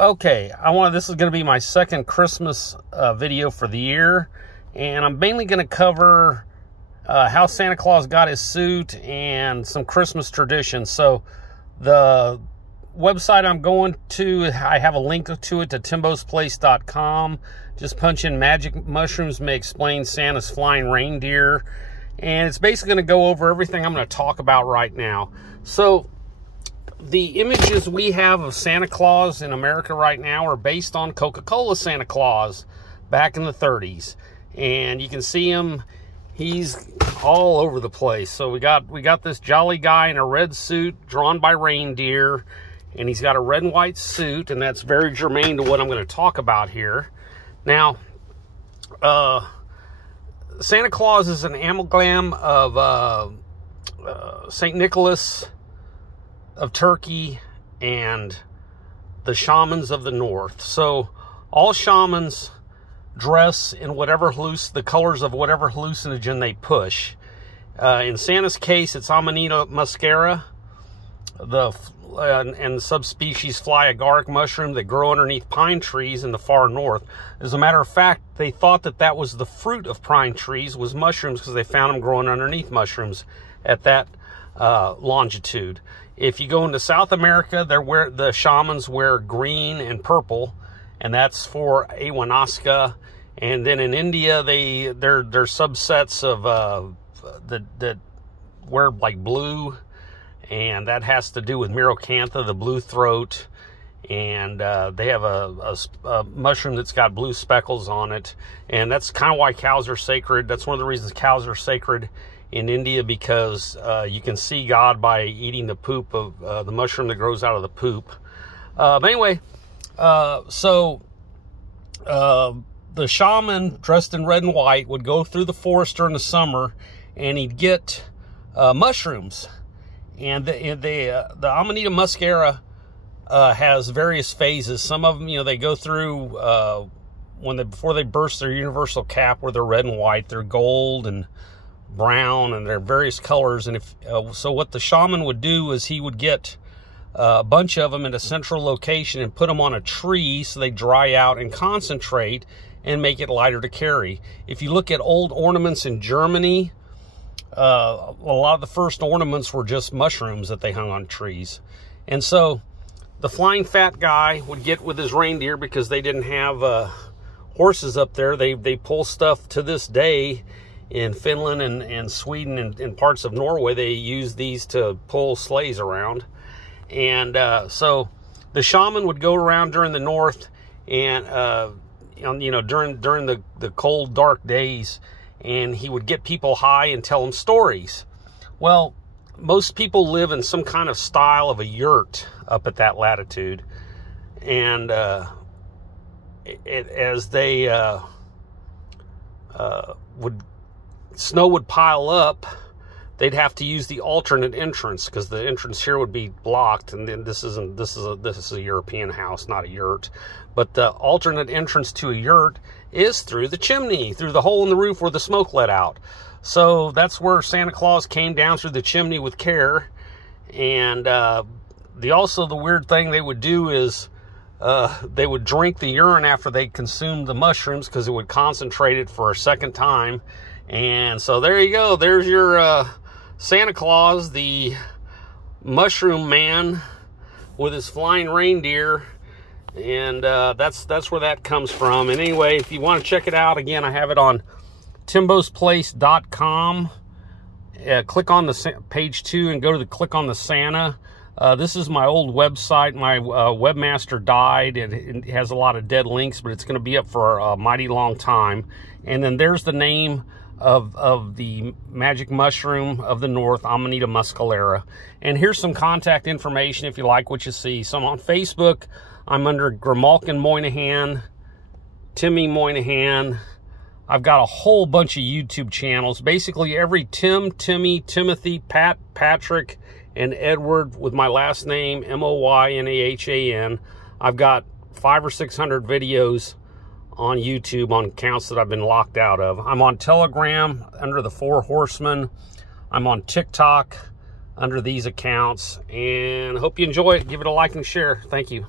Okay, this is going to be my second Christmas video for the year, and I'm mainly going to cover how Santa Claus got his suit and some Christmas traditions. So the website I'm going to, I have a link to it, to timbosplace.com. Just punch in "magic mushrooms may explain Santa's flying reindeer," and it's basically going to go over everything I'm going to talk about right now. So the images we have of Santa Claus in America right now are based on Coca-Cola Santa Claus back in the 30s. And you can see him, he's all over the place. So we got this jolly guy in a red suit drawn by reindeer, and he's got a red and white suit, and that's very germane to what I'm going to talk about here. Now, Santa Claus is an amalgam of St. Nicholas of Turkey and the shamans of the north. So all shamans dress in the colors of whatever hallucinogen they push. In Santa's case, it's Amanita muscaria, and subspecies fly agaric mushroom that grow underneath pine trees in the far north. As a matter of fact, they thought that was the fruit of pine trees, was mushrooms, because they found them growing underneath mushrooms at that longitude. If you go into South America, the shamans wear green and purple, and that's for Ayahuasca. And then in India, they're subsets of that wear like blue, and that has to do with Mirocantha, the blue throat. And they have a mushroom that's got blue speckles on it, and that's kind of why cows are sacred. That's one of the reasons cows are sacred in India, because you can see God by eating the poop of the mushroom that grows out of the poop. But anyway, so the shaman dressed in red and white would go through the forest during the summer, and he'd get mushrooms. And the Amanita muscaria has various phases. Some of them, they go through before they burst their universal cap, where they're red and white. They're gold and brown, and they're various colors. And so what the shaman would do is he would get a bunch of them in a central location and put them on a tree so they dry out and concentrate and make it lighter to carry. If you look at old ornaments in Germany, a lot of the first ornaments were just mushrooms that they hung on trees. And so the flying fat guy would get with his reindeer, because they didn't have horses up there. They pull stuff to this day. In Finland and Sweden and parts of Norway, they use these to pull sleighs around. And so the shaman would go around during the north, and during the cold, dark days, and he would get people high and tell them stories. Well, most people live in some kind of style of a yurt up at that latitude, and snow would pile up, they'd have to use the alternate entrance, because the entrance here would be blocked. And then this is a European house, not a yurt. But the alternate entrance to a yurt is through the chimney, through the hole in the roof where the smoke let out. So that's where Santa Claus came down, through the chimney with care. And the weird thing they would do is they would drink the urine after they consumed the mushrooms, because it would concentrate it for a second time. And so there you go. There's your Santa Claus, the mushroom man with his flying reindeer. And that's where that comes from. And anyway, if you want to check it out, again, I have it on timbosplace.com. Click on the page 2 and go to click on the Santa. This is my old website. My webmaster died, and it has a lot of dead links, but it's going to be up for a mighty long time. And then there's the name of the magic mushroom of the north, Amanita muscaria. And here's some contact information if you like what you see. So I'm on Facebook. I'm under Grimalkin Moynihan, Timmy Moynihan. I've got a whole bunch of YouTube channels. Basically every Tim, Timmy, Timothy, Pat, Patrick, and Edward with my last name, Moynahan. I've got 500 or 600 videos on YouTube on accounts that I've been locked out of. I'm on Telegram under the 4 Horsemen. I'm on TikTok under these accounts, and I hope you enjoy it. Give it a like and share. Thank you.